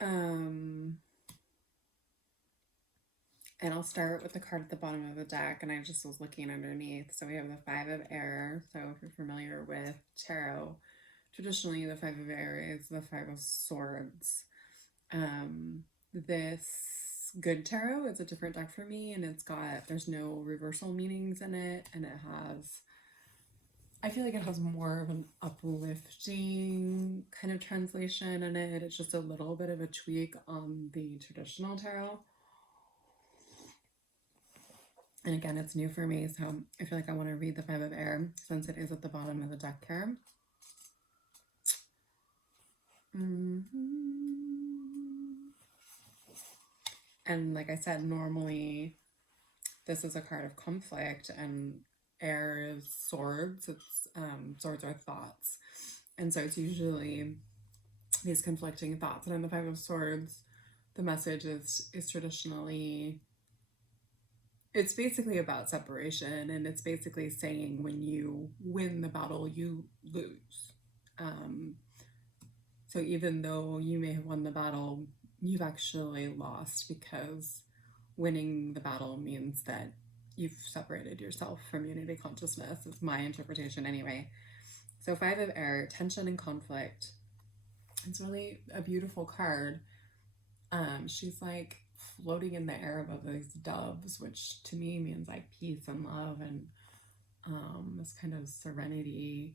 Um, and I'll start with the card at the bottom of the deck, and I just was looking underneath. So we have the Five of Air. So if you're familiar with tarot, traditionally the Five of Air is the Five of Swords. This good tarot is a different deck for me, and there's no reversal meanings in it, and I feel like it has more of an uplifting kind of translation in it. It's just a little bit of a tweak on the traditional tarot. And again, it's new for me, so I feel like I want to read the Five of Air since it is at the bottom of the deck here. And like I said, normally this is a card of conflict, and air is swords. Swords are thoughts, and so it's usually these conflicting thoughts. And in the Five of Swords, the message is traditionally, it's basically about separation, and it's basically saying when you win the battle, you lose. So even though you may have won the battle, you've actually lost, because winning the battle means that you've separated yourself from unity consciousness. It's my interpretation anyway. So Five of Air, tension and conflict. It's really a beautiful card. She's like floating in the air above these doves, which to me means like peace and love, and this kind of serenity.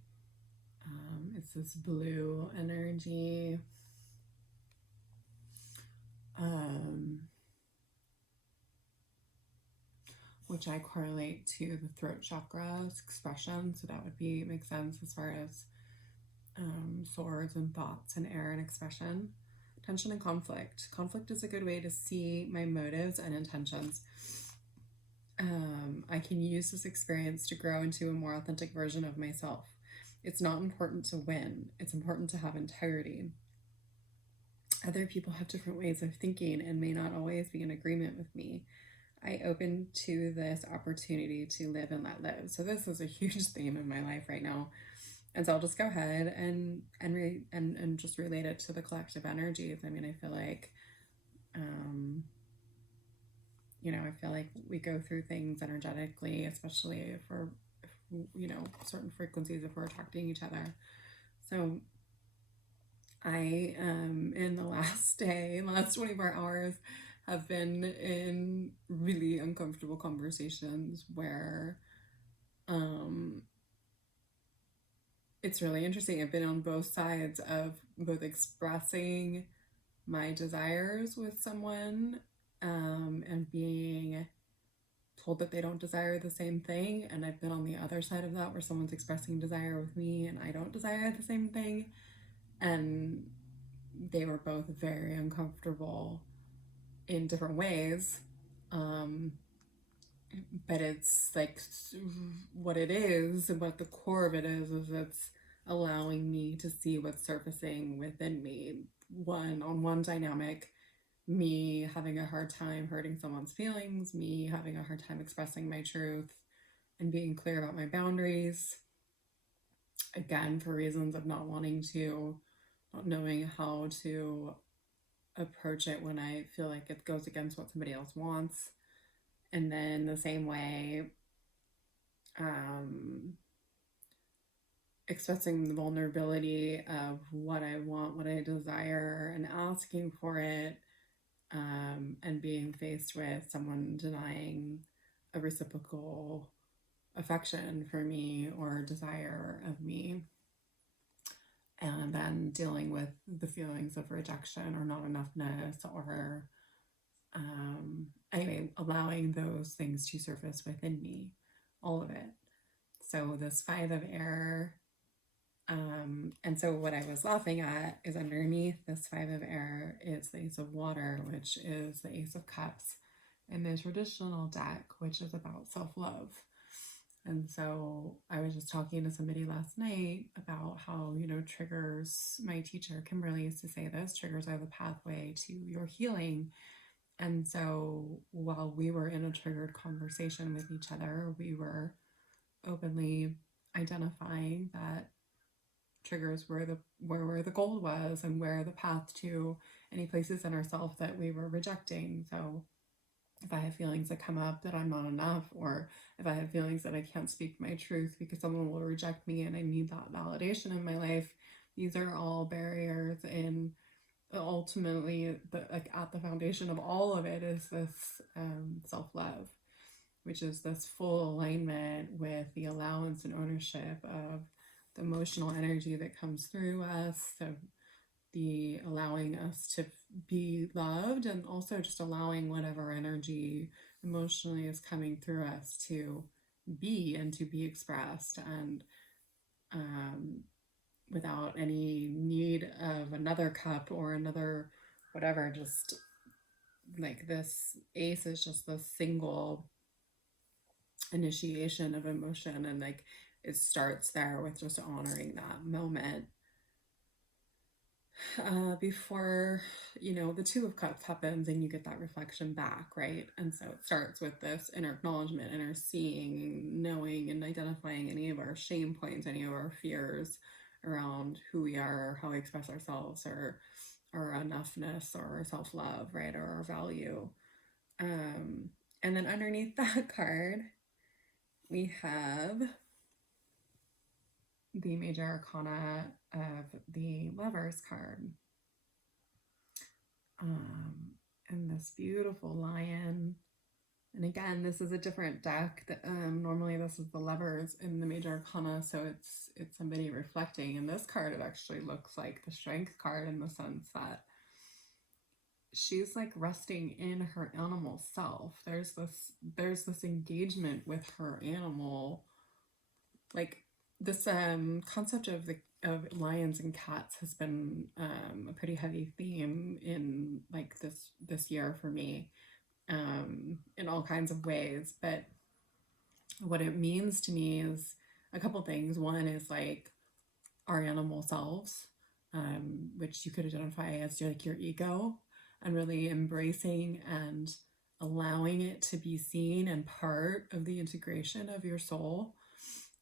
It's this blue energy. Which I correlate to the throat chakra's expression. So that would make sense as far as swords and thoughts and air and expression. Tension and conflict. Conflict is a good way to see my motives and intentions. I can use this experience to grow into a more authentic version of myself. It's not important to win. It's important to have integrity. Other people have different ways of thinking and may not always be in agreement with me. I open to this opportunity to live and let live. So this is a huge theme in my life right now. And so I'll just go ahead and just relate it to the collective energies. I mean, I feel like, I feel like we go through things energetically, especially if we're, certain frequencies, if we're attracting each other. So I, in the last 24 hours, have been in really uncomfortable conversations where it's really interesting. I've been on both sides of both expressing my desires with someone and being told that they don't desire the same thing, and I've been on the other side of that where someone's expressing desire with me and I don't desire the same thing, and they were both very uncomfortable in different ways. But it's like what it is, and what the core of it is it's allowing me to see what's surfacing within me. One dynamic, me having a hard time hurting someone's feelings, me having a hard time expressing my truth and being clear about my boundaries, again for reasons of not knowing how to approach it when I feel like it goes against what somebody else wants. And then the same way, expressing the vulnerability of what I want, what I desire, and asking for it, and being faced with someone denying a reciprocal affection for me or desire of me, and then dealing with the feelings of rejection or not enoughness, or anyway, allowing those things to surface within me, all of it. So this Five of Air, and so what I was laughing at is underneath this Five of Air is the Ace of Water, which is the Ace of Cups in the traditional deck, which is about self-love. And so I was just talking to somebody last night about how, triggers, my teacher Kimberly used to say this, triggers are the pathway to your healing. And so while we were in a triggered conversation with each other, we were openly identifying that triggers were where the gold was, and where the path to any places in ourselves that we were rejecting. So if I have feelings that come up that I'm not enough, or if I have feelings that I can't speak my truth because someone will reject me and I need that validation in my life, these are all barriers. And ultimately, like at the foundation of all of it is this self-love, which is this full alignment with the allowance and ownership of the emotional energy that comes through us, so the allowing us to be loved, and also just allowing whatever energy emotionally is coming through us to be and to be expressed, and without any need of another cup or another whatever. Just like this ace is just the single initiation of emotion, and like it starts there with just honoring that moment before, the Two of Cups happens and you get that reflection back, right? And so it starts with this inner acknowledgement, inner seeing, knowing, and identifying any of our shame points, any of our fears around who we are, how we express ourselves, or our enoughness, or our self-love, right, or our value. And then underneath that card, we have the major arcana of the Lovers card. And this beautiful lion. And again, this is a different deck. Normally this is the Lovers in the major arcana, so it's somebody reflecting. In this card, it actually looks like the Strength card, in the sense that she's like resting in her animal self. There's this engagement with her animal, like this concept of lions and cats has been a pretty heavy theme in like this year for me, in all kinds of ways. But what it means to me is a couple things. One is like our animal selves, which you could identify as like your ego, and really embracing and allowing it to be seen and part of the integration of your soul,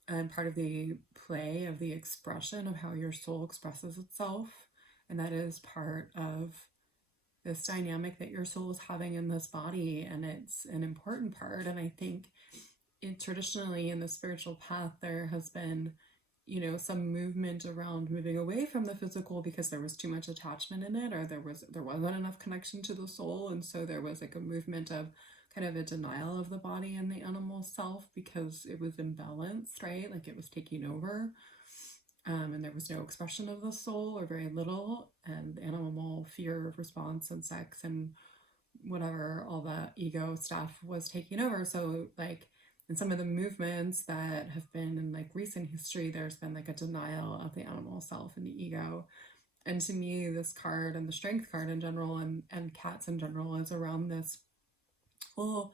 and part of the play of the expression of how your soul expresses itself. And that is part of this dynamic that your soul is having in this body, and it's an important part. And I think traditionally in the spiritual path, there has been some movement around moving away from the physical because there was too much attachment in it, or there wasn't enough connection to the soul. And so there was like a movement of kind of a denial of the body and the animal self because it was imbalanced, right? Like it was taking over, and there was no expression of the soul, or very little, and animal fear, response, and sex, and whatever, all that ego stuff was taking over. So like in some of the movements that have been in like recent history, there's been like a denial of the animal self and the ego. And to me, this card, and the Strength card in general, and cats in general, is around this whole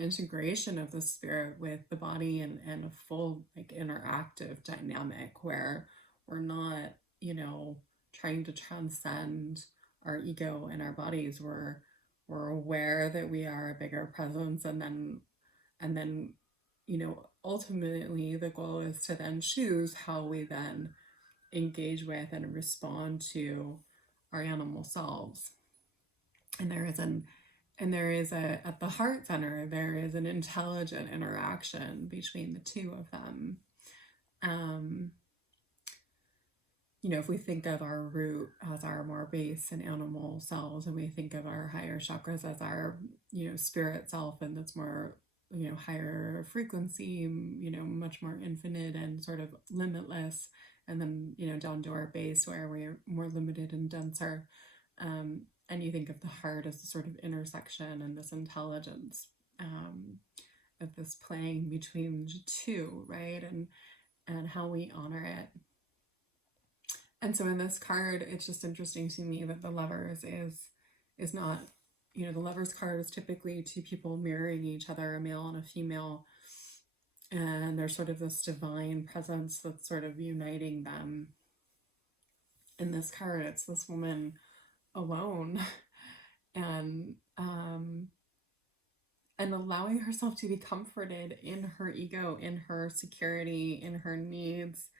integration of the spirit with the body, and a full like interactive dynamic where we're not trying to transcend our ego and our bodies. We're aware that we are a bigger presence, and then ultimately the goal is to then choose how we then engage with and respond to our animal selves. And there is at the heart center, there is an intelligent interaction between the two of them. If we think of our root as our more base and animal selves, and we think of our higher chakras as our spirit self, and that's more higher frequency, much more infinite and sort of limitless, and then down to our base where we're more limited and denser, and you think of the heart as the sort of intersection and this intelligence, of this playing between the two, right? And how we honor it. And so in this card, it's just interesting to me that the Lovers is not, the Lovers card is typically two people mirroring each other, a male and a female, and there's sort of this divine presence that's sort of uniting them. In this card, it's this woman alone, and allowing herself to be comforted in her ego, in her security, in her needs,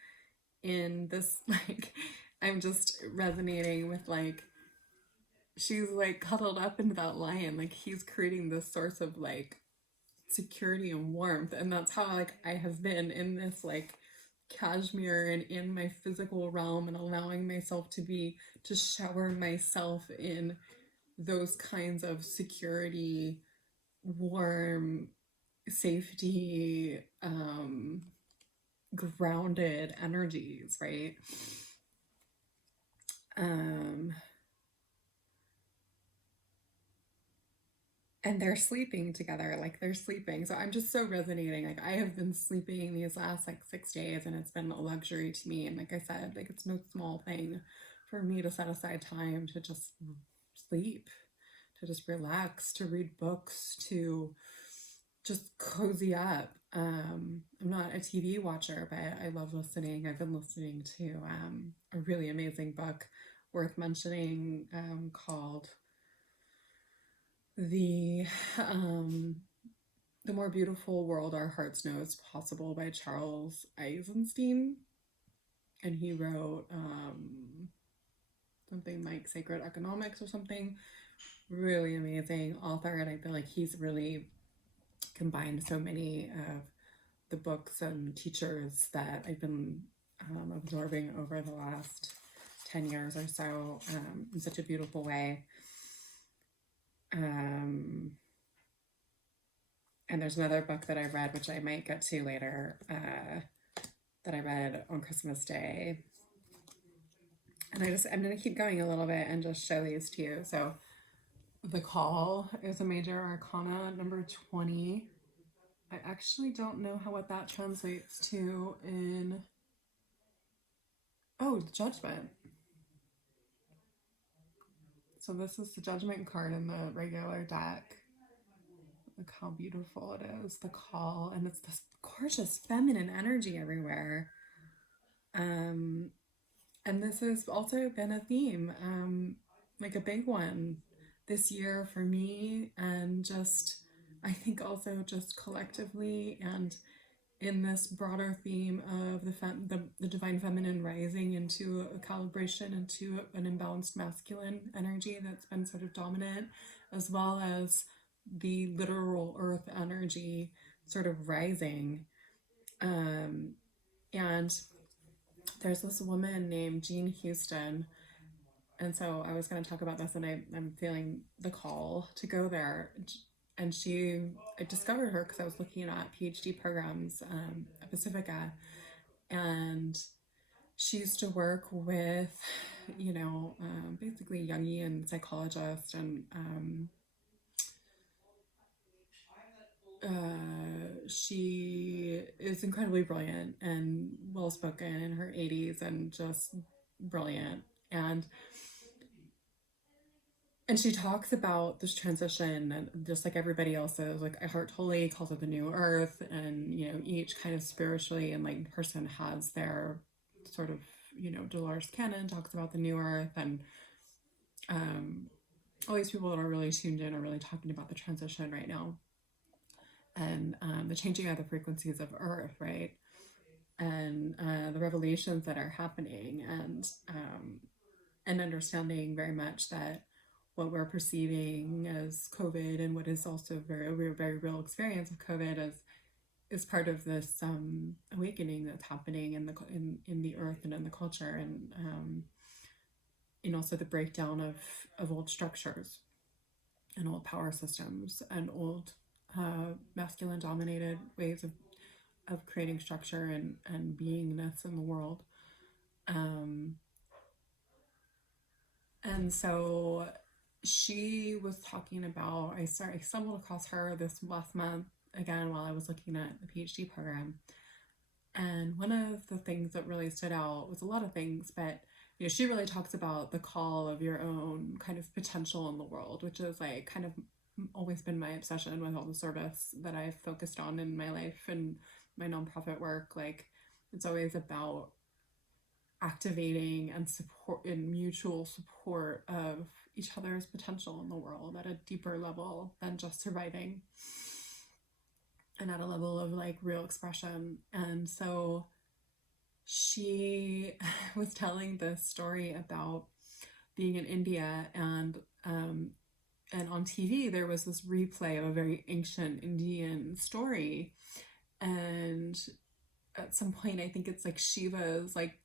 in this, like, I'm just resonating with like she's like cuddled up into that lion, like he's creating this source of like security and warmth. And that's how like I have been in this like cashmere and in my physical realm, and allowing myself to shower myself in those kinds of security, warm, safety, grounded energies, right? um and they're sleeping together, like they're sleeping. So I'm just so resonating, like I have been sleeping these last like 6 days, and it's been a luxury to me. And like I said, like it's no small thing for me to set aside time to just sleep, to just relax, to read books, to just cozy up. I'm not a TV watcher, but I love listening. I've been listening to a really amazing book worth mentioning, called the um, The More Beautiful World Our Hearts Know Is Possible by Charles Eisenstein. And he wrote something like Sacred Economics or something. Really amazing author. And I feel like he's really combined so many of the books and teachers that I've been absorbing over the last 10 years or so, in such a beautiful way. And there's another book that I read, which I might get to later, that I read on Christmas Day. And I'm going to keep going a little bit and just show these to you. So The Call is a major arcana, number 20. I actually don't know what that translates to in... Oh, the Judgment. So this is the Judgment card in the regular deck. Look how beautiful it is, the Call. And it's this gorgeous feminine energy everywhere. And this has also been a theme, like a big one this year for me, and just, I think also just collectively, and in this broader theme of the divine feminine rising into a calibration, into an imbalanced masculine energy that's been sort of dominant, as well as the literal earth energy sort of rising. And there's this woman named Jean Houston. And so I was going to talk about this, and I'm feeling the call to go there. And I discovered her because I was looking at PhD programs at Pacifica. And she used to work with, basically Jungian psychologists, and she is incredibly brilliant and well spoken in her 80s, and just brilliant. And she talks about this transition, and just like everybody else is, like Eckhart Tolle calls it the new earth, and each kind of spiritually enlightened person has their sort of, Dolores Cannon talks about the new earth, and all these people that are really tuned in are really talking about the transition right now, and the changing of the frequencies of earth, right? And the revelations that are happening, and understanding very much that what we're perceiving as COVID, and what is also very real experience of COVID, is part of this awakening that's happening in the earth and in the culture, and also the breakdown of old structures and old power systems and old masculine dominated ways of creating structure and beingness in the world. And so she was talking about, I stumbled across her this last month again while I was looking at the PhD program. And one of the things that really stood out was a lot of things, but she really talks about the call of your own kind of potential in the world, which is like kind of always been my obsession with all the service that I've focused on in my life and my nonprofit work. Like, it's always about activating and support and mutual support of each other's potential in the world at a deeper level than just surviving, and at a level of like real expression. And so she was telling this story about being in India, and on TV there was this replay of a very ancient Indian story, and at some point I think it's like Shiva's like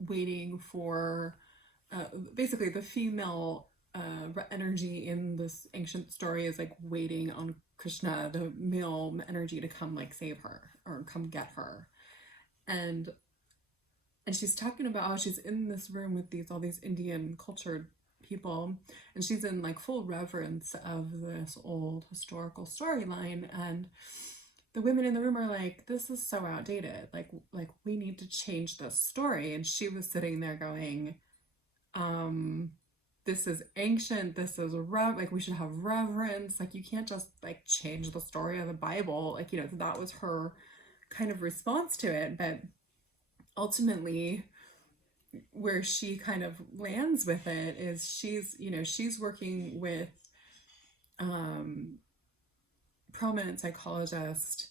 waiting for basically the female energy in this ancient story is like waiting on Krishna, the male energy, to come like save her or come get her. And she's talking about how she's in this room with all these Indian cultured people, and she's in like full reverence of this old historical storyline, and the women in the room are like, this is so outdated, like we need to change this story. And she was sitting there going, this is ancient, this is like we should have reverence, like you can't just like change the story of the Bible, like, you know. That was her kind of response to it. But ultimately where she kind of lands with it is she's working with prominent psychologist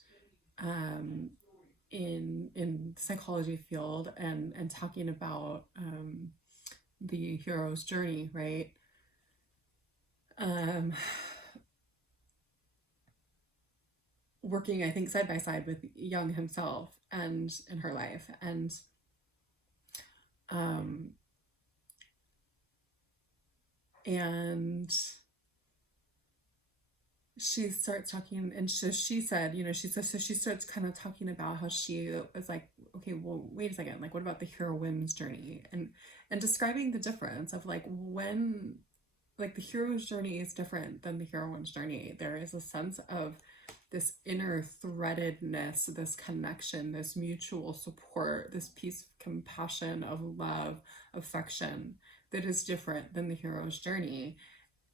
in the psychology field, and talking about the hero's journey, right? Working, I think, side by side with Jung himself and in her life. And she starts talking, and she said, so she starts kind of talking about how she was like, okay, well, wait a second, like what about the heroine's journey, and describing the difference of like when like the hero's journey is different than the heroine's journey. There is a sense of this inner threadedness, this connection, this mutual support, this piece of compassion, of love, affection that is different than the hero's journey.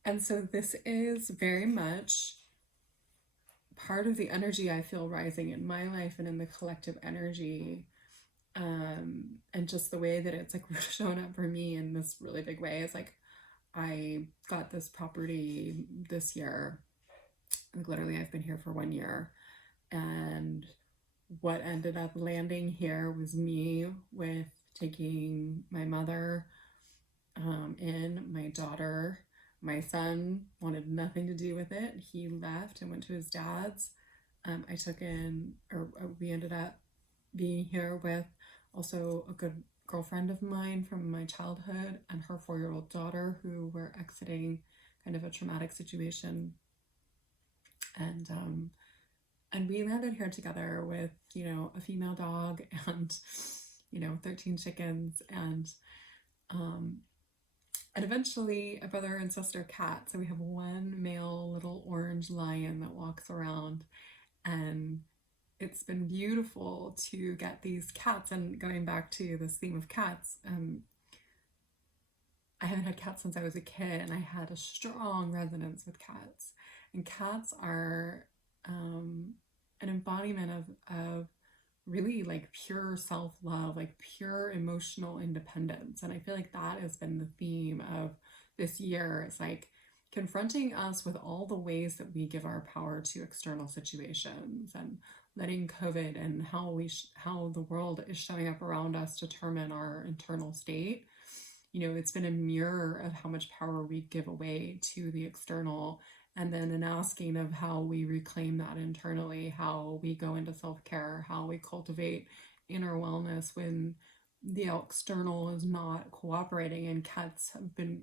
And so this is very much part of the energy I feel rising in my life and in the collective energy. And just the way that it's like shown up for me in this really big way is like, I got this property this year. Like literally, I've been here for 1 year. And what ended up landing here was me with taking my mother in, my daughter. My son wanted nothing to do with it. He left and went to his dad's. I took in, or we ended up being here with also a good girlfriend of mine from my childhood and her 4-year-old daughter, who were exiting kind of a traumatic situation. And we landed here together with, a female dog and, 13 chickens and eventually a brother and sister cat. So we have one male little orange lion that walks around, and it's been beautiful to get these cats. And going back to this theme of cats, I haven't had cats since I was a kid, and I had a strong resonance with cats. And cats are an embodiment of really like pure self-love, like pure emotional independence. And I feel like that has been the theme of this year. It's like confronting us with all the ways that we give our power to external situations, and letting COVID and how the world is showing up around us determine our internal state. It's been a mirror of how much power we give away to the external, and then an asking of how we reclaim that internally, how we go into self-care, how we cultivate inner wellness when the external is not cooperating. And cats have been,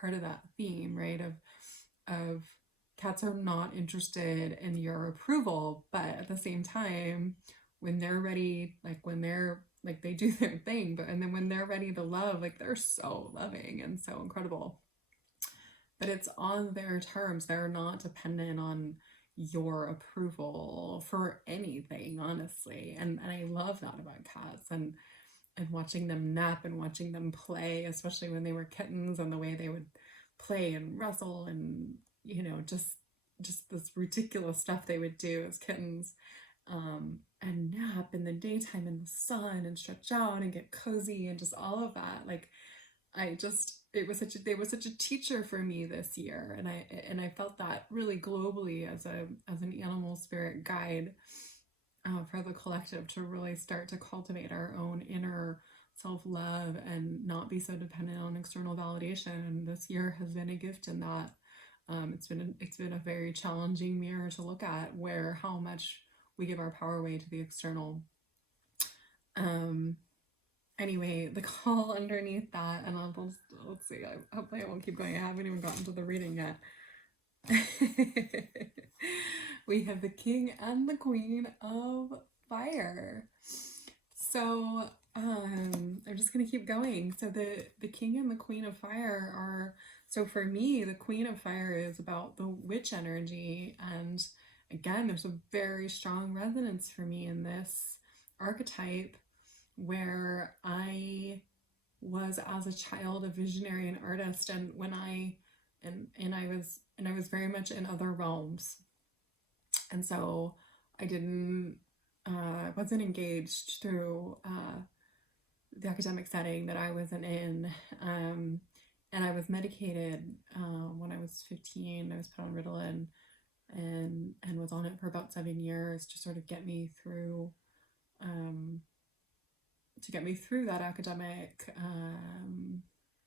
part of that theme, right? Of cats are not interested in your approval, but at the same time, when they're ready, they do their thing, and then when they're ready to love, like they're so loving and so incredible. But it's on their terms. They're not dependent on your approval for anything, honestly. And I love that about cats, and watching them nap and watching them play, especially when they were kittens, and the way they would play and wrestle and, just this ridiculous stuff they would do as kittens. And nap in the daytime in the sun and stretch out and get cozy and just all of that. Like, they were such a teacher for me this year. And I felt that really globally as an animal spirit guide for the collective, to really start to cultivate our own inner self-love and not be so dependent on external validation. And this year has been a gift in that. It's been a very challenging mirror to look at, where how much we give our power away to the external. Anyway, the call underneath that, and let's see, hopefully I won't keep going. I haven't even gotten to the reading yet. We have the King and the Queen of Fire. So I'm just gonna keep going. So the King and the Queen of Fire are, so for me, the Queen of Fire is about the witch energy, and again, there's a very strong resonance for me in this archetype, where I was as a child a visionary and artist, and when I was very much in other realms, and so I wasn't engaged through the academic setting that I wasn't in, and I was medicated when I was 15. I was put on Ritalin, and was on it for about 7 years to sort of get me through that academic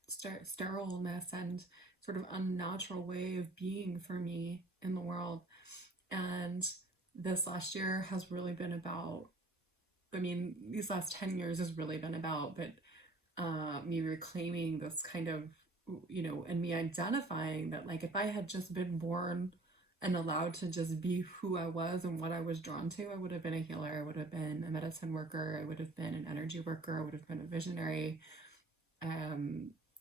sterileness and sort of unnatural way of being for me in the world. And this last year has really been about, these last 10 years has really been about, but me reclaiming this kind of, and me identifying that, like, if I had just been born and allowed to just be who I was and what I was drawn to, I would have been a healer, I would have been a medicine worker, I would have been an energy worker, I would have been a visionary. I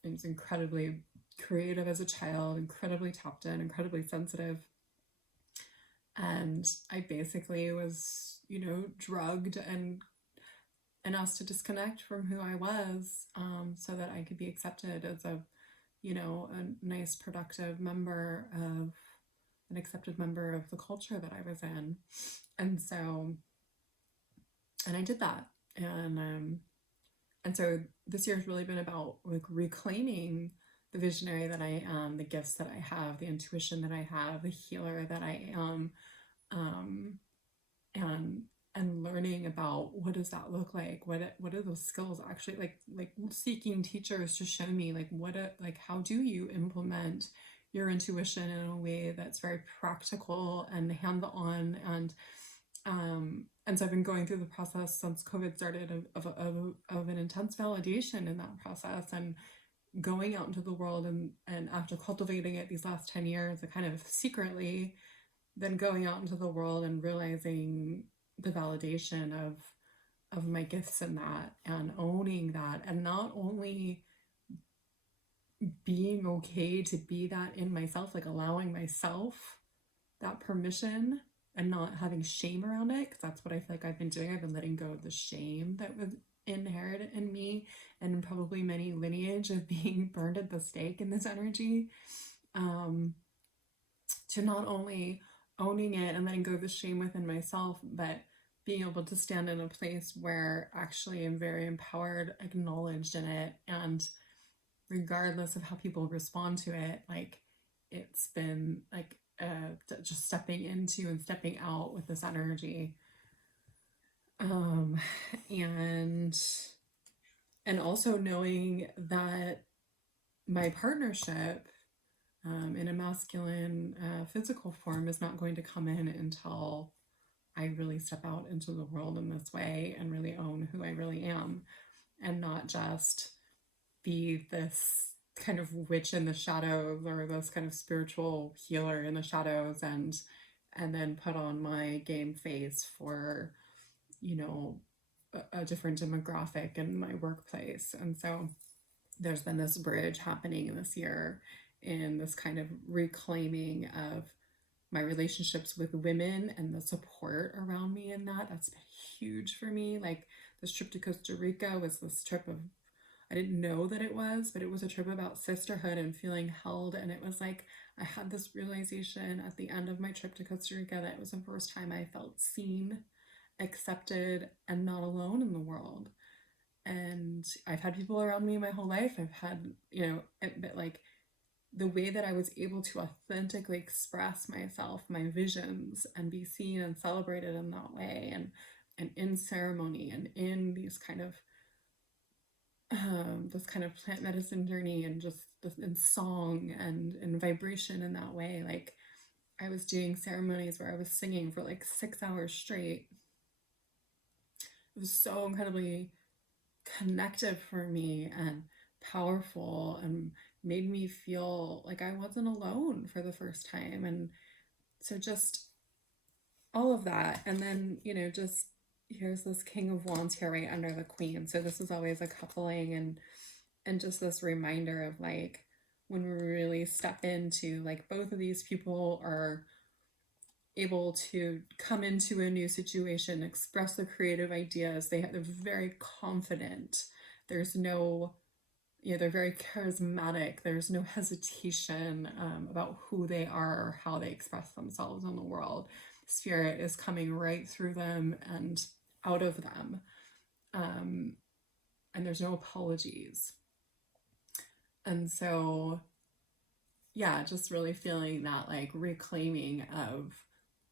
was incredibly creative as a child, incredibly tapped in, incredibly sensitive. And I basically was, drugged and asked to disconnect from who I was, so that I could be accepted as a nice, productive member of an accepted member of the culture that I was in. And so, and I did that. And so this year has really been about, like, reclaiming the visionary that I am, the gifts that I have, the intuition that I have, the healer that I am, and learning about what does that look like, what are those skills actually, like seeking teachers to show me, like how do you implement your intuition in a way that's very practical and hands-on. And so I've been going through the process since COVID started of an intense validation in that process, and going out into the world, and after cultivating it these last 10 years, kind of secretly, then going out into the world and realizing the validation of my gifts in that, and owning that, and not only being okay to be that in myself, like allowing myself that permission and not having shame around it, because that's what I feel like I've been doing. I've been letting go of the shame that was inherited in me, and probably many lineage of being burned at the stake in this energy, to not only owning it and letting go of the shame within myself, but being able to stand in a place where actually I'm very empowered, acknowledged in it, and regardless of how people respond to it, like, it's been like just stepping into and stepping out with this energy, and also knowing that my partnership, in a masculine physical form, is not going to come in until I really step out into the world in this way and really own who I really am, and not just be this kind of witch in the shadows, or this kind of spiritual healer in the shadows, and then put on my game face for a different demographic in my workplace. And so there's been this bridge happening in this year, in this kind of reclaiming of my relationships with women and the support around me in that. That's been huge for me. Like, this trip to Costa Rica was this trip of, I didn't know that it was, but it was a trip about sisterhood and feeling held. And it was like, I had this realization at the end of my trip to Costa Rica that it was the first time I felt seen, accepted, and not alone in the world. And I've had people around me my whole life. I've had, but like, the way that I was able to authentically express myself, my visions, and be seen and celebrated in that way, and in ceremony, and in these kind of this kind of plant medicine journey, and just this, in song and in vibration in that way. Like, I was doing ceremonies where I was singing for like 6 hours straight. It was so incredibly connective for me and powerful, and made me feel like I wasn't alone for the first time. And so just all of that. And then, just here's this King of Wands here right under the Queen. So this is always a coupling, and just this reminder of like, when we really step into like, both of these people are able to come into a new situation, express their creative ideas. They're very confident. There's no, they're very charismatic. There's no hesitation about who they are or how they express themselves in the world. Spirit is coming right through them and out of them. And there's no apologies. And so, yeah, just really feeling that like reclaiming of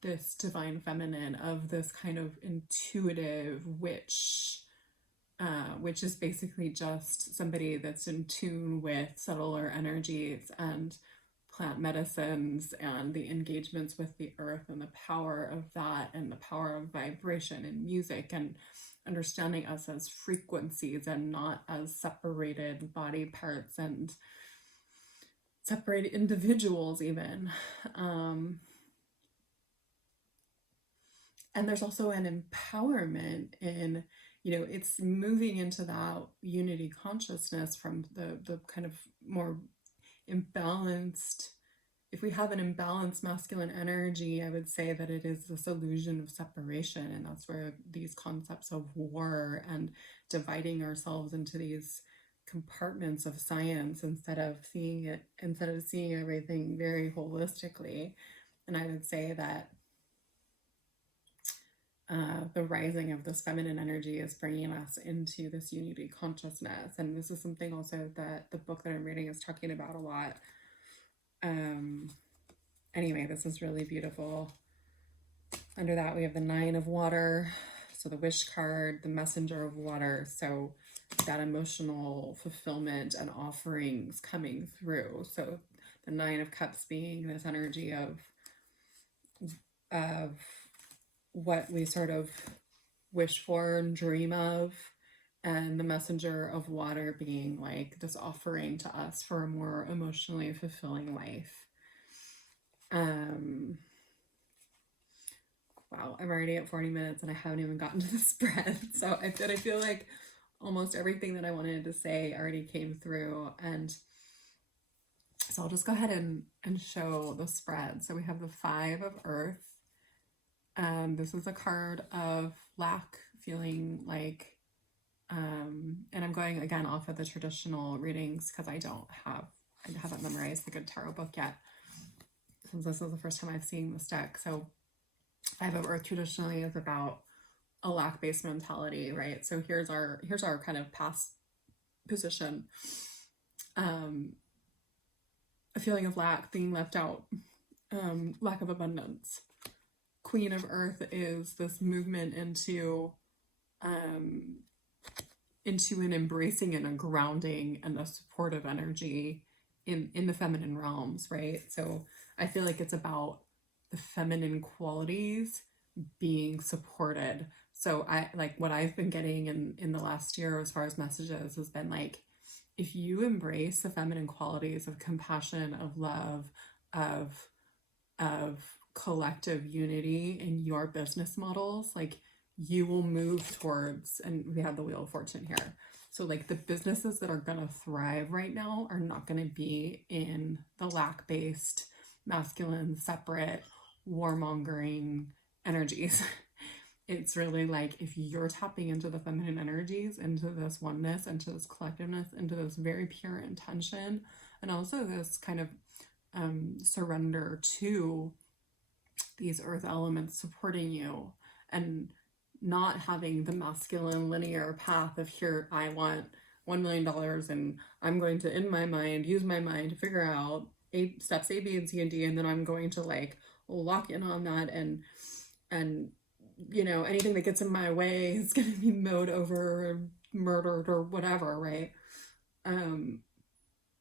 this divine feminine, of this kind of intuitive witch, which is basically just somebody that's in tune with subtler energies and plant medicines and the engagements with the earth and the power of that, and the power of vibration and music, and understanding us as frequencies and not as separated body parts and separated individuals even. And there's also an empowerment in, it's moving into that unity consciousness from the kind of more imbalanced. If we have an imbalanced masculine energy, I would say that it is this illusion of separation. And that's where these concepts of war and dividing ourselves into these compartments of science, instead of seeing everything very holistically. And I would say that the rising of this feminine energy is bringing us into this unity consciousness. And this is something also that the book that I'm reading is talking about a lot. Anyway, this is really beautiful. Under that, we have the Nine of Water. So the Wish card, the Messenger of Water. So that emotional fulfillment and offerings coming through. So the Nine of Cups being this energy of what we sort of wish for and dream of, and the Messenger of Water being like this offering to us for a more emotionally fulfilling life. Wow, I'm already at 40 minutes and I haven't even gotten to the spread. So I feel like almost everything that I wanted to say already came through. And so I'll just go ahead and show the spread. So we have the Five of Earth. This is a card of lack, feeling like, and I'm going again off of the traditional readings because I haven't memorized the Good Tarot book yet, since this is the first time I've seen this deck. So Five of Earth traditionally is about a lack-based mentality, right? So here's our kind of past position. A feeling of lack, being left out, lack of abundance. Queen of Earth is this movement into an embracing and a grounding and a supportive energy in the feminine realms, right? So I feel like it's about the feminine qualities being supported. So I like what I've been getting in the last year as far as messages has been like, if you embrace the feminine qualities of compassion, of love, of collective unity in your business models, like you will move towards, and we have the Wheel of Fortune here. So like the businesses that are going to thrive right now are not going to be in the lack-based, masculine, separate, warmongering energies. It's really like, if you're tapping into the feminine energies, into this oneness, into this collectiveness, into this very pure intention, and also this kind of surrender to these earth elements supporting you, and not having the masculine linear path of, here, I want $1 million and I'm going to, in my mind, use my mind to figure out steps A, B, and C, and D, and then I'm going to like lock in on that, and anything that gets in my way is going to be mowed over murdered or whatever, right?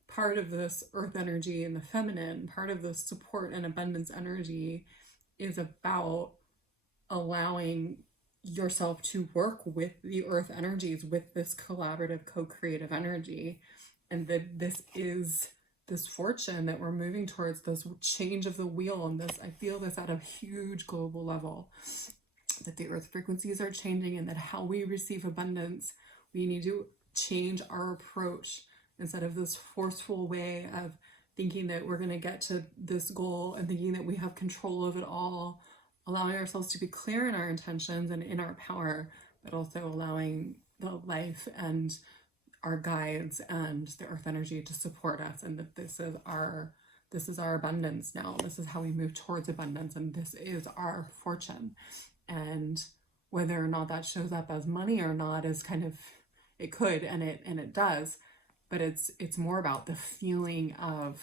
Part of this earth energy and the feminine, part of the support and abundance energy is about allowing yourself to work with the earth energies, with this collaborative co-creative energy. And that this is this fortune that we're moving towards, this change of the wheel. And this, I feel this at a huge global level, that the earth frequencies are changing, and that how we receive abundance, we need to change our approach. Instead of this forceful way of thinking that we're going to get to this goal and thinking that we have control of it all, allowing ourselves to be clear in our intentions and in our power, but also allowing the life and our guides and the earth energy to support us, and that this is our abundance now. This is how we move towards abundance, and this is our fortune. And whether or not that shows up as money or not is kind of, it could, and it does, but it's more about the feeling of,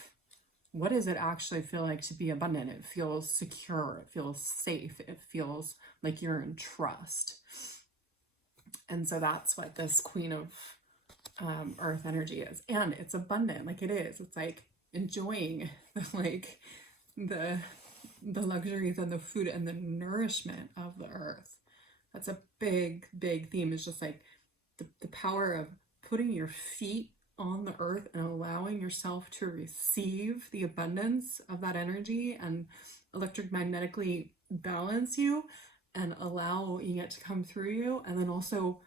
what does it actually feel like to be abundant? It feels secure, it feels safe, it feels like you're in trust. And so that's what this Queen of Earth energy is. And it's abundant, like it is. It's like enjoying the luxuries and the food and the nourishment of the earth. That's a big theme. Is just like the power of putting your feet on the earth and allowing yourself to receive the abundance of that energy and electromagnetically balance you and allowing it to come through you. And then also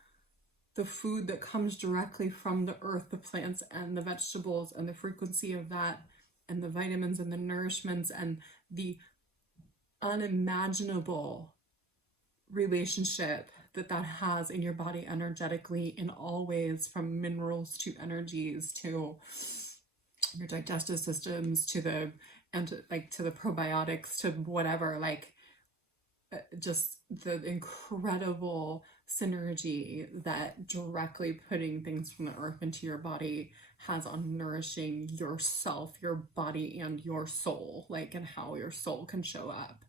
the food that comes directly from the earth, the plants and the vegetables, and the frequency of that, and the vitamins and the nourishments, and the unimaginable relationship that has in your body energetically in all ways, from minerals to energies to your digestive systems to the probiotics to whatever, just the incredible synergy that directly putting things from the earth into your body has on nourishing yourself, your body, and your soul, and how your soul can show up.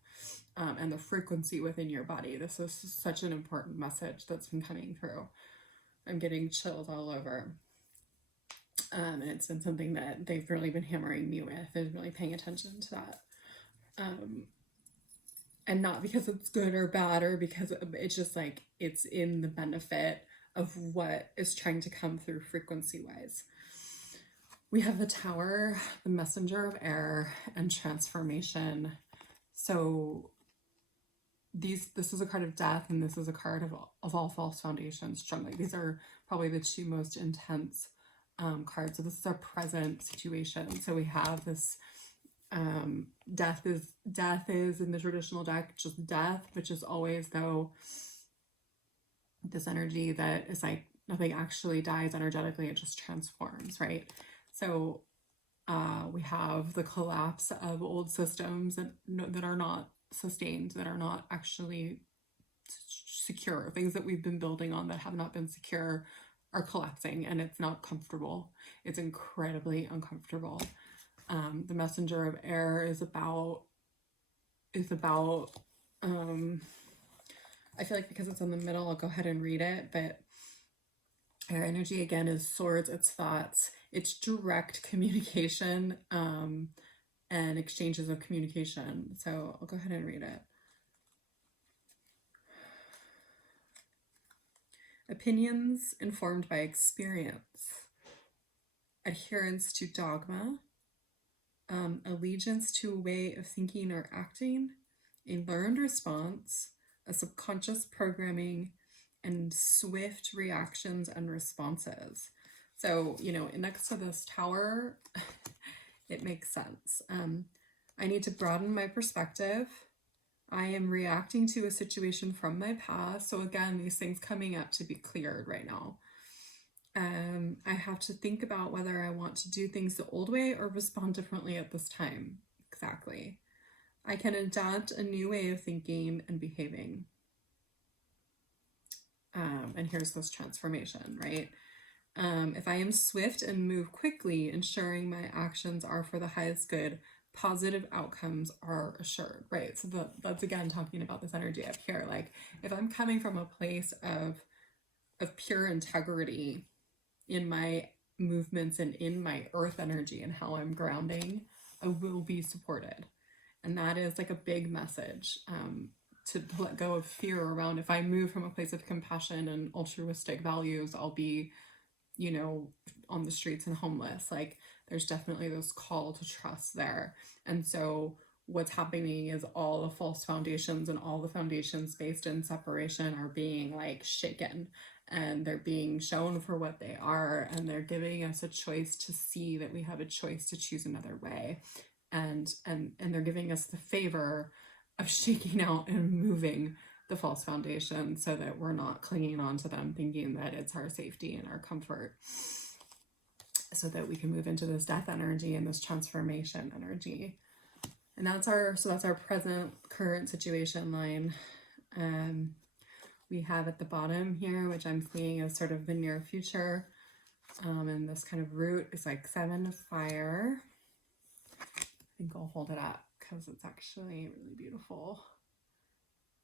And the frequency within your body. This is such an important message that's been coming through. I'm getting chills all over. And it's been something that they've really been hammering me with, is really paying attention to that. And not because it's good or bad, or because it's just it's in the benefit of what is trying to come through frequency-wise. We have the Tower, the Messenger of Air, and Transformation. So this is a card of death, and this is a card of all false foundations, strongly. These are probably the two most intense cards. So this is our present situation. So we have this death is in the traditional deck just death, which is always, though, this energy that is nothing actually dies energetically, it just transforms, right? So we have the collapse of old systems that are not sustained, that are not actually secure. Things that we've been building on that have not been secure are collapsing, and it's not comfortable. It's incredibly uncomfortable. The Messenger of Air is about I feel like because it's in the middle, I'll go ahead and read it, but air energy again is swords, it's thoughts, it's direct communication, and exchanges of communication. So I'll go ahead and read it. Opinions informed by experience, adherence to dogma, allegiance to a way of thinking or acting, a learned response, a subconscious programming, and swift reactions and responses. So, next to this Tower, it makes sense. I need to broaden my perspective. I am reacting to a situation from my past. So again, these things coming up to be cleared right now. I have to think about whether I want to do things the old way or respond differently at this time. Exactly. I can adopt a new way of thinking and behaving. And here's this transformation, right? If I am swift and move quickly, ensuring my actions are for the highest good, positive outcomes are assured, right? So that's again talking about this energy up here. If I'm coming from a place of of pure integrity in my movements and in my earth energy and how I'm grounding, I will be supported. And that is like a big message, to let go of fear around, if I move from a place of compassion and altruistic values, I'll be, on the streets and homeless. Like, there's definitely this call to trust there. And so what's happening is all the false foundations and all the foundations based in separation are being like shaken, and they're being shown for what they are, and they're giving us a choice to see that we have a choice to choose another way. And they're giving us the favor of shaking out and moving the false foundation so that we're not clinging on to them thinking that it's our safety and our comfort, so that we can move into this death energy and this transformation energy. And that's our present current situation line. We have at the bottom here, which I'm seeing as sort of the near future, and this kind of root is like 7 of fire. I think I'll hold it up because it's actually really beautiful.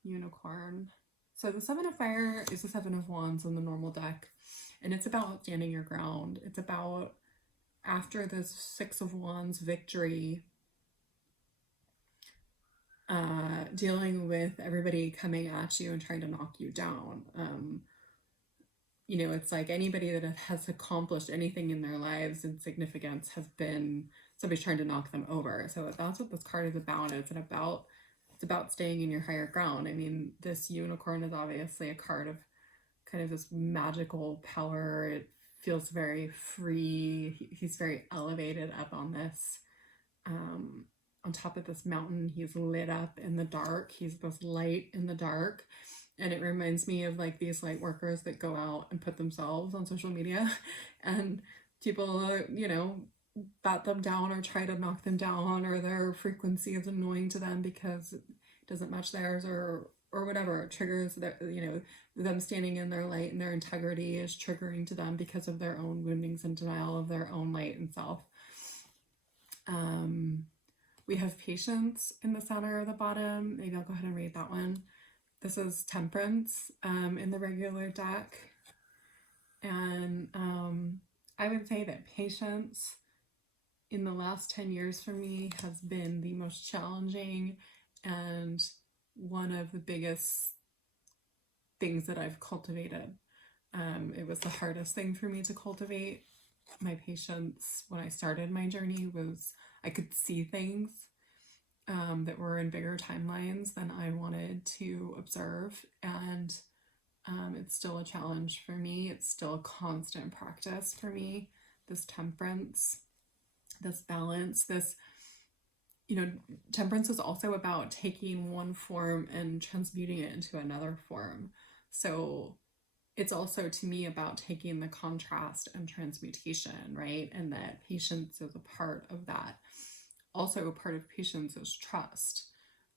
Unicorn. So the 7 of fire is the 7 of wands on the normal deck, and it's about standing your ground. It's about, after the 6 of wands victory, dealing with everybody coming at you and trying to knock you down. It's like anybody that has accomplished anything in their lives in significance has been somebody trying to knock them over. So that's what this card is about. It's about staying in your higher ground. I mean, this unicorn is obviously a card of kind of this magical power. It feels very free. He's very elevated up on this, on top of this mountain. He's lit up in the dark. He's this light in the dark. And it reminds me of like these light workers that go out and put themselves on social media, and people, bat them down or try to knock them down, or their frequency is annoying to them because it doesn't match theirs, or whatever. It triggers that, them standing in their light and their integrity is triggering to them because of their own woundings and denial of their own light and self. We have patience in the center of the bottom. Maybe I'll go ahead and read that one. This is temperance in the regular deck. And I would say that patience in the last 10 years for me has been the most challenging and one of the biggest things that I've cultivated. It was the hardest thing for me to cultivate. My patience when I started my journey was, I could see things that were in bigger timelines than I wanted to observe. And it's still a challenge for me. It's still a constant practice for me. This temperance, this balance, this, temperance is also about taking one form and transmuting it into another form. So it's also, to me, about taking the contrast and transmutation, right? And that patience is a part of that. Also, a part of patience is trust,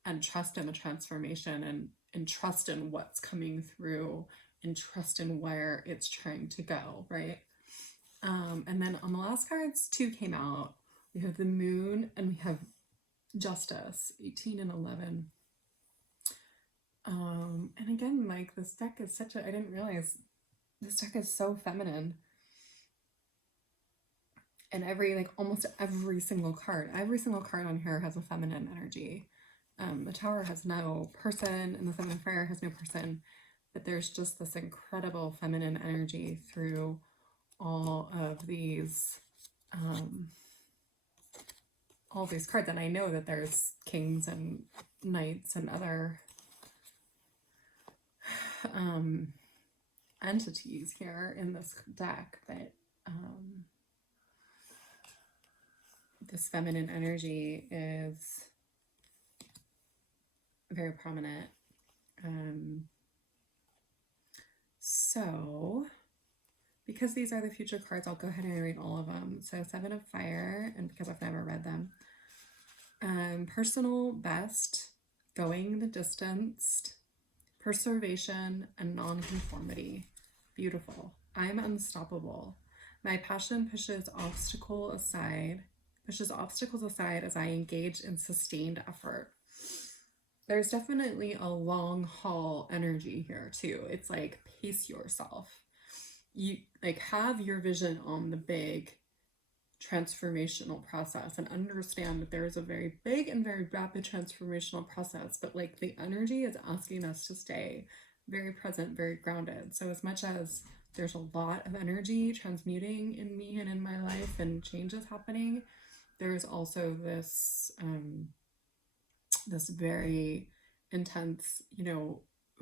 and trust in the transformation, and trust in what's coming through, and trust in where it's trying to go, right? And then on the last cards, 2 came out. We have the moon and we have justice, 18 and 11. And again, like, this deck is I didn't realize this deck is so feminine. And almost every single card on here has a feminine energy. The Tower has no person, and the 7 of Fire has no person, but there's just this incredible feminine energy through all of these cards. And I know that there's kings and knights and other entities here in this deck, but this feminine energy is very prominent. So because these are the future cards, I'll go ahead and read all of them. So 7 of Fire, and because I've never read them, personal best, going the distance, preservation, and nonconformity. Beautiful. I'm unstoppable. My passion pushes obstacles aside as I engage in sustained effort. There's definitely a long haul energy here too. It's like, pace yourself. you like have your vision on the big transformational process and understand that there is a very big and very rapid transformational process, but like the energy is asking us to stay very present, very grounded. So as much as there's a lot of energy transmuting in me and in my life and changes happening, there's also this very intense,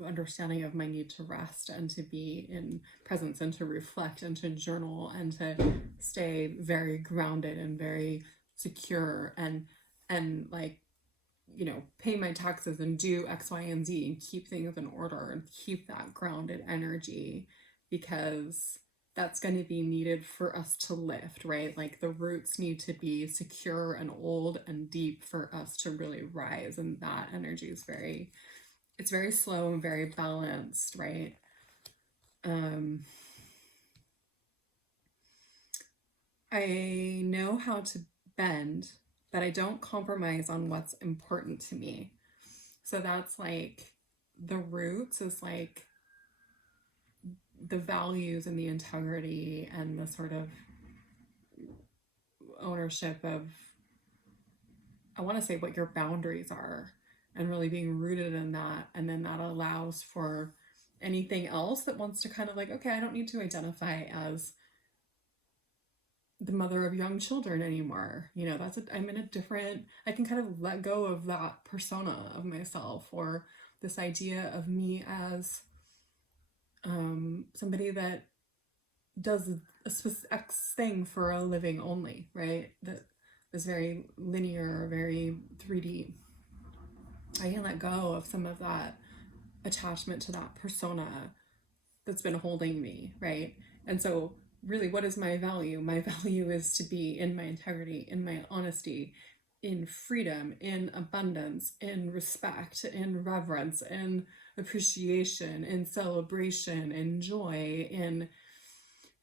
understanding of my need to rest and to be in presence and to reflect and to journal and to stay very grounded and very secure and like, pay my taxes and do X, Y, and Z and keep things in order and keep that grounded energy, because that's going to be needed for us to lift, right? Like the roots need to be secure and old and deep for us to really rise. And that energy is it's very slow and very balanced, right? I know how to bend, but I don't compromise on what's important to me. So that's like the roots is like the values and the integrity and the sort of ownership of, I want to say, what your boundaries are and really being rooted in that. And then that allows for anything else that wants to kind of like, okay, I don't need to identify as the mother of young children anymore. I'm in a different, I can kind of let go of that persona of myself, or this idea of me as somebody that does a specific X thing for a living only, right? That is very linear, very 3D. I can let go of some of that attachment to that persona that's been holding me, right? And so, really, what is my value? My value is to be in my integrity, in my honesty, in freedom, in abundance, in respect, in reverence, in appreciation, in celebration, in joy, in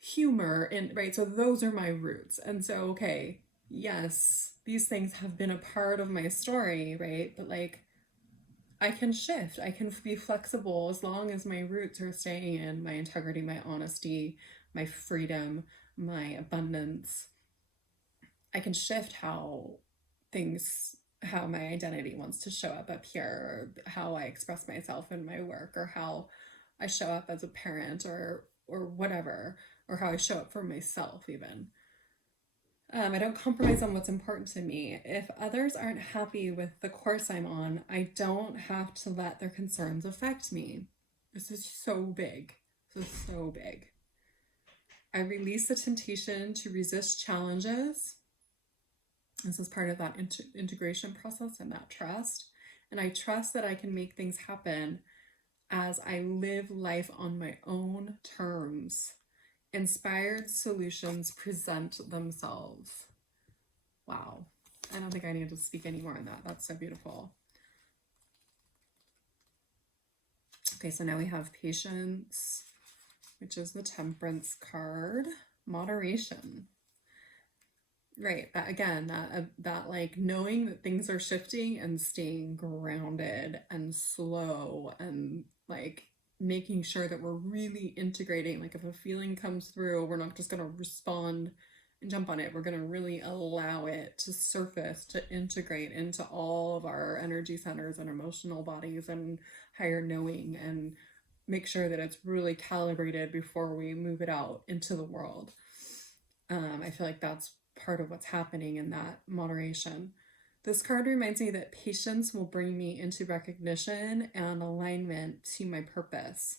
humor, and right. So those are my roots. And so, okay, yes, these things have been a part of my story, right? But like, I can shift, I can be flexible as long as my roots are staying in my integrity, my honesty, my freedom, my abundance. I can shift how my identity wants to show up here, or how I express myself in my work, or how I show up as a parent, or whatever, or how I show up for myself even. I don't compromise on what's important to me. If others aren't happy with the course I'm on, I don't have to let their concerns affect me. This is so big. This is so big. I release the temptation to resist challenges. This is part of that integration process and that trust. And I trust that I can make things happen as I live life on my own terms. Inspired solutions present themselves. Wow. I don't think I need to speak any more on that. That's so beautiful. Okay, so now we have patience, which is the temperance card. Moderation. Right. That again, that like knowing that things are shifting and staying grounded and slow and like making sure that we're really integrating. Like if a feeling comes through, we're not just going to respond and jump on it. We're going to really allow it to surface, to integrate into all of our energy centers and emotional bodies and higher knowing, and make sure that it's really calibrated before we move it out into the world. I feel like that's part of what's happening in that moderation. This card reminds me that patience will bring me into recognition and alignment to my purpose.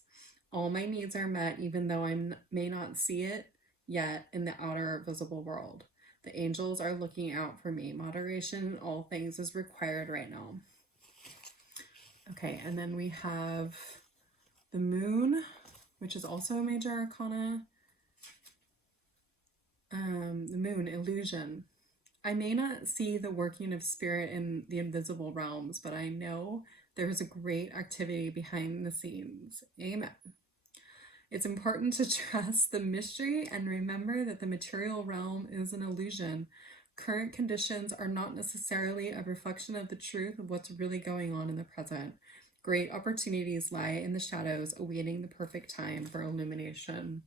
All my needs are met, even though I may not see it yet in the outer visible world. The angels are looking out for me. Moderation in all things is required right now. Okay, and then we have the moon, which is also a major arcana. The moon, illusion. I may not see the working of spirit in the invisible realms, but I know there's a great activity behind the scenes. Amen. It's important to trust the mystery and remember that the material realm is an illusion. Current conditions are not necessarily a reflection of the truth of what's really going on in the present. Great opportunities lie in the shadows, awaiting the perfect time for illumination.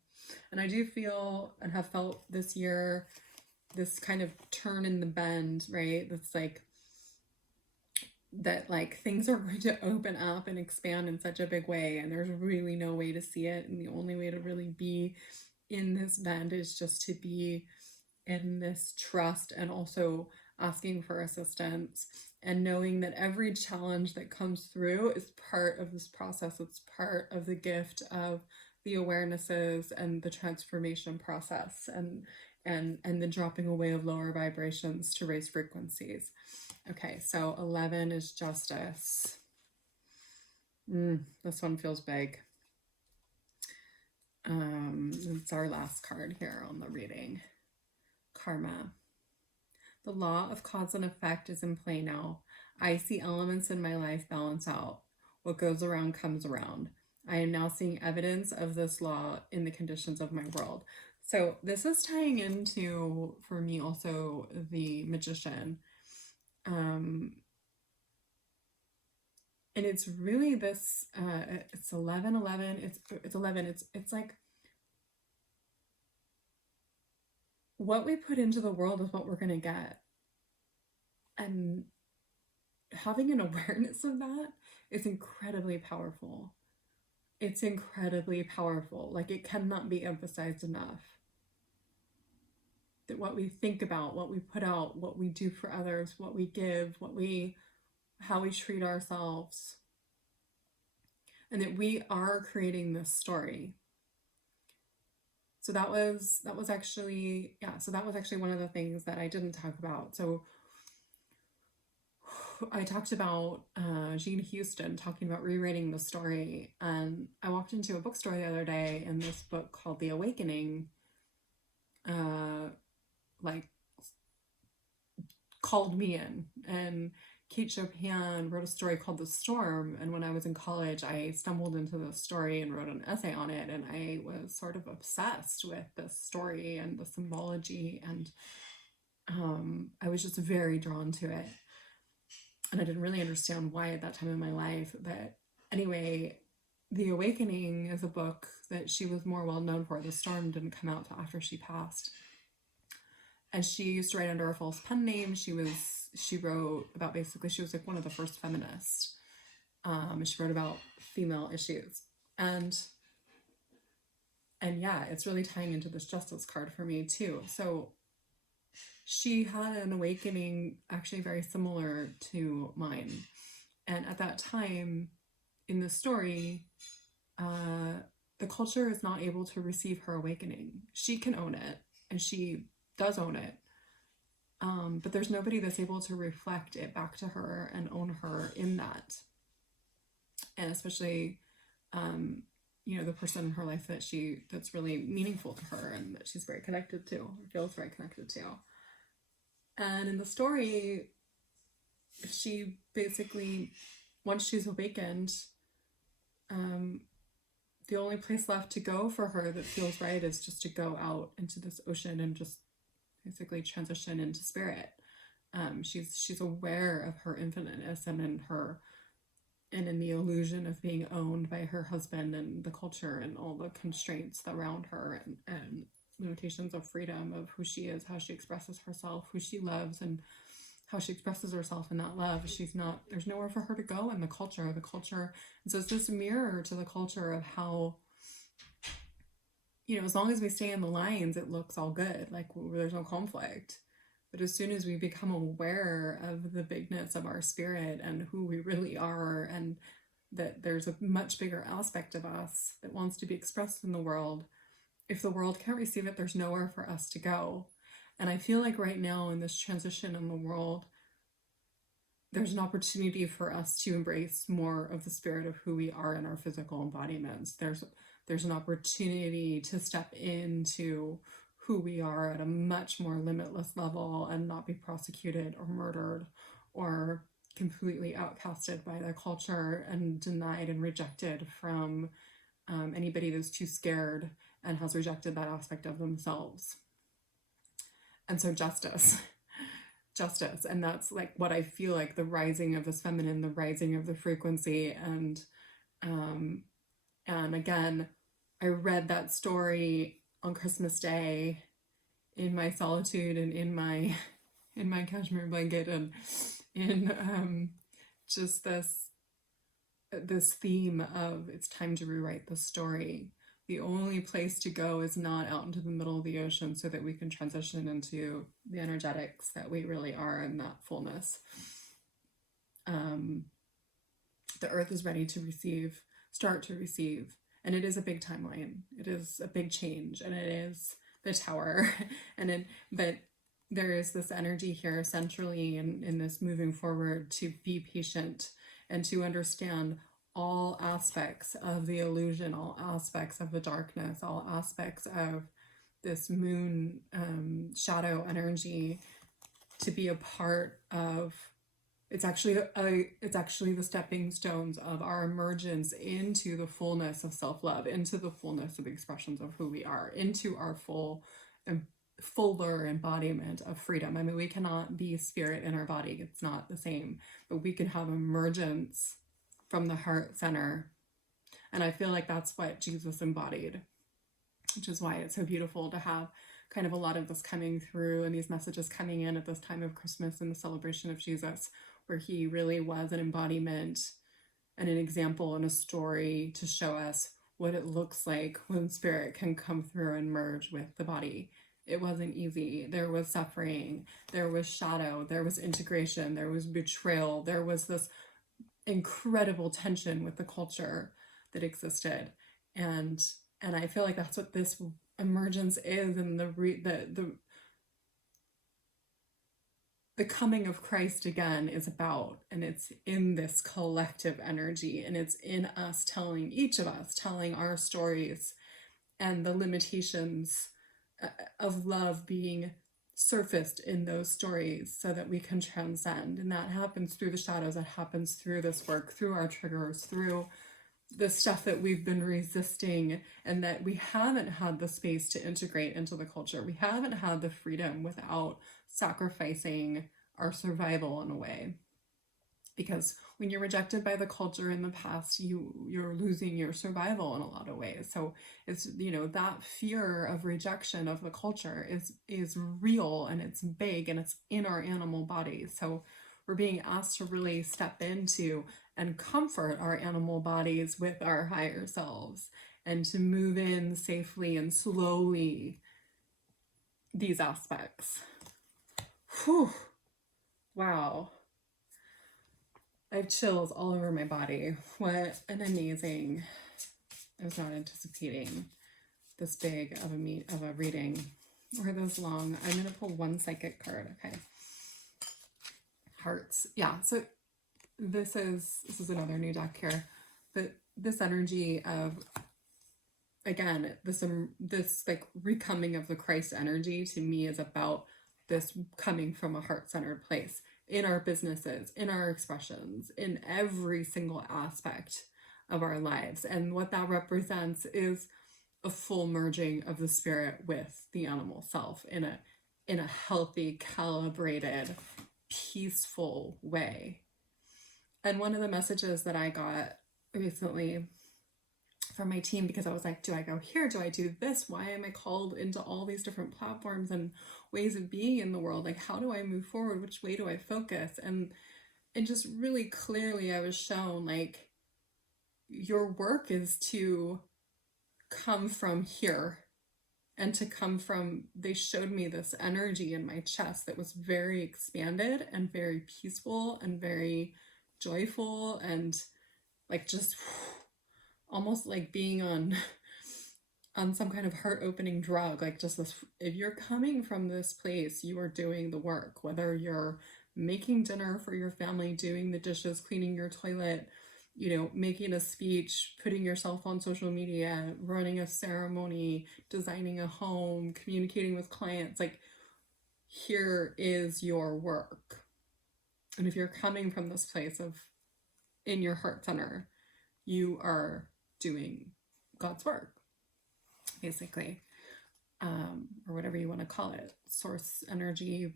And I do feel and have felt this year this kind of turn in the bend, right? That's like that, like things are going to open up and expand in such a big way, and there's really no way to see it, and the only way to really be in this bend is just to be in this trust, and also asking for assistance, and knowing that every challenge that comes through is part of this process. It's part of the gift of the awarenesses and the transformation process, and the dropping away of lower vibrations to raise frequencies. Okay, so 11 is justice. This one feels big. It's our last card here on the reading. Karma. The law of cause and effect is in play now. I see elements in my life balance out. What goes around comes around. I am now seeing evidence of this law in the conditions of my world. So this is tying into, for me, also the Magician. And it's really this, it's 11. It's 11. It's like what we put into the world is what we're going to get. And having an awareness of that is incredibly powerful. It's incredibly powerful. Like, it cannot be emphasized enough. That what we think about, what we put out, what we do for others, what we give, how we treat ourselves, and that we are creating this story. So that was actually one of the things that I didn't talk about. So I talked about Jean Houston talking about rewriting the story, and I walked into a bookstore the other day, and this book called The Awakening called me in, and Kate Chopin wrote a story called The Storm, and when I was in college I stumbled into the story and wrote an essay on it, and I was sort of obsessed with this story and the symbology, and I was just very drawn to it, and I didn't really understand why at that time in my life. But anyway, The Awakening is a book that she was more well known for. The Storm didn't come out till after she passed. And she used to write under a false pen name. She wrote about, basically, she was like one of the first feminists. She wrote about female issues. And yeah, it's really tying into this justice card for me too. So she had an awakening actually very similar to mine. And at that time in the story, the culture is not able to receive her awakening. She can own it, and she does own it. But there's nobody that's able to reflect it back to her and own her in that. And especially, the person in her life that's really meaningful to her and that she's very connected to, or feels very connected to. And in the story, she basically, once she's awakened, the only place left to go for her that feels right is just to go out into this ocean and just basically transition into spirit. She's aware of her infiniteness, and in the illusion of being owned by her husband and the culture and all the constraints around her, and limitations of freedom of who she is, how she expresses herself, who she loves, and how she expresses herself in that love. There's nowhere for her to go in the culture. And so it's just a mirror to the culture of how, as long as we stay in the lines, it looks all good, like there's no conflict. But as soon as we become aware of the bigness of our spirit and who we really are, and that there's a much bigger aspect of us that wants to be expressed in the world, if the world can't receive it, there's nowhere for us to go. And I feel like right now in this transition in the world, there's an opportunity for us to embrace more of the spirit of who we are in our physical embodiments. There's an opportunity to step into who we are at a much more limitless level and not be prosecuted or murdered or completely outcasted by the culture and denied and rejected from anybody that's too scared and has rejected that aspect of themselves. And so justice, and that's like what I feel like, the rising of this feminine, the rising of the frequency, and again, I read that story on Christmas Day in my solitude and in my cashmere blanket, and in just this theme of it's time to rewrite the story. The only place to go is not out into the middle of the ocean so that we can transition into the energetics that we really are in that fullness. The earth is ready to receive, start to receive, and it is a big timeline. It is a big change, and it is the tower. But there is this energy here centrally in this moving forward to be patient and to understand all aspects of the illusion, all aspects of the darkness, all aspects of this moon shadow energy, to be a part of. It's actually the stepping stones of our emergence into the fullness of self-love, into the fullness of expressions of who we are, into our fuller embodiment of freedom. I mean, we cannot be spirit in our body. It's not the same, but we can have emergence from the heart center. And I feel like that's what Jesus embodied, which is why it's so beautiful to have kind of a lot of this coming through and these messages coming in at this time of Christmas and the celebration of Jesus, where he really was an embodiment and an example and a story to show us what it looks like when spirit can come through and merge with the body. It wasn't easy. There was suffering, there was shadow, there was integration, there was betrayal, there was this incredible tension with the culture that existed. And I feel like that's what this emergence is, and the coming of Christ again is about, and it's in this collective energy, and it's in us telling, each of us telling our stories, and the limitations of love being surfaced in those stories so that we can transcend. And that happens through the shadows, that happens through this work, through our triggers, through the stuff that we've been resisting and that we haven't had the space to integrate into the culture. We haven't had the freedom without sacrificing our survival in a way. Because when you're rejected by the culture in the past, you're losing your survival in a lot of ways. So it's, that fear of rejection of the culture is real, and it's big, and it's in our animal bodies. So we're being asked to really step into and comfort our animal bodies with our higher selves, and to move in safely and slowly these aspects. Whew. Wow. I have chills all over my body. What an amazing, I was not anticipating this big of a reading or this long. I'm going to pull one psychic card. Okay. Hearts. Yeah. So this is another new deck here, but this energy of, again, this like recoming of the Christ energy to me is about this coming from a heart-centered place in our businesses, in our expressions, in every single aspect of our lives. And what that represents is a full merging of the spirit with the animal self in a healthy, calibrated, peaceful way. And one of the messages that I got recently from my team, because I was like, do I go here? Do I do this? Why am I called into all these different platforms and ways of being in the world? Like, how do I move forward? Which way do I focus? And just really clearly I was shown, like, your work is to come from here, and to come from, they showed me this energy in my chest that was very expanded and very peaceful and very joyful, and like just almost like being on some kind of heart-opening drug. Like, just this, if you're coming from this place, you are doing the work, whether you're making dinner for your family, doing the dishes, cleaning your toilet, making a speech, putting yourself on social media, running a ceremony, designing a home, communicating with clients. Like, here is your work. And if you're coming from this place of in your heart center, you are doing God's work, basically, or whatever you want to call it, source energy,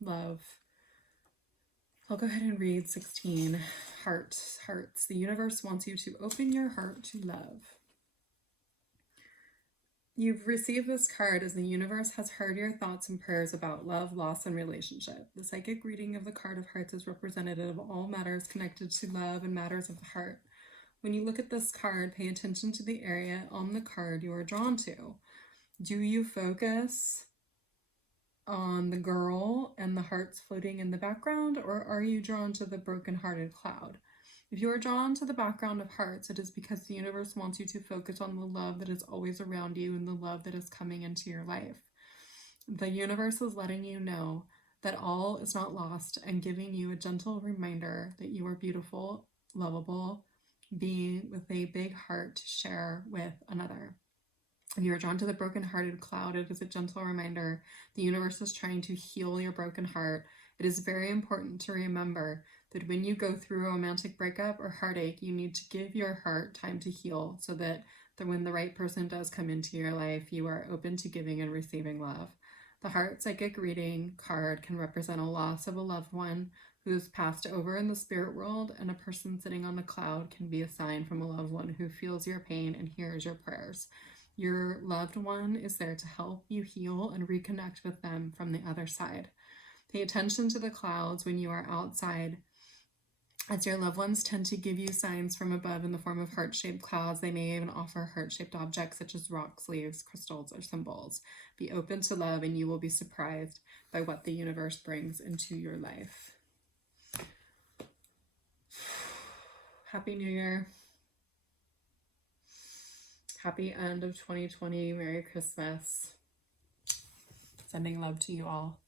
love. I'll go ahead and read 16. Hearts. The universe wants you to open your heart to love. You've received this card as the universe has heard your thoughts and prayers about love, loss, and relationship. The psychic reading of the card of hearts is representative of all matters connected to love and matters of the heart. When you look at this card, pay attention to the area on the card you are drawn to. Do you focus on the girl and the hearts floating in the background, or are you drawn to the broken-hearted cloud? If you are drawn to the background of hearts, it is because the universe wants you to focus on the love that is always around you and the love that is coming into your life. The universe is letting you know that all is not lost and giving you a gentle reminder that you are beautiful, lovable, being with a big heart to share with another. If you are drawn to the broken-hearted cloud, it is a gentle reminder the universe is trying to heal your broken heart. It is very important to remember that when you go through a romantic breakup or heartache, you need to give your heart time to heal so that when the right person does come into your life, you are open to giving and receiving love. The heart psychic reading card can represent a loss of a loved one who has passed over in the spirit world, and a person sitting on the cloud can be a sign from a loved one who feels your pain and hears your prayers. Your loved one is there to help you heal and reconnect with them from the other side. Pay attention to the clouds when you are outside, as your loved ones tend to give you signs from above in the form of heart-shaped clouds. They may even offer heart-shaped objects such as rocks, leaves, crystals, or symbols. Be open to love and you will be surprised by what the universe brings into your life. Happy New Year. Happy end of 2020. Merry Christmas. Sending love to you all.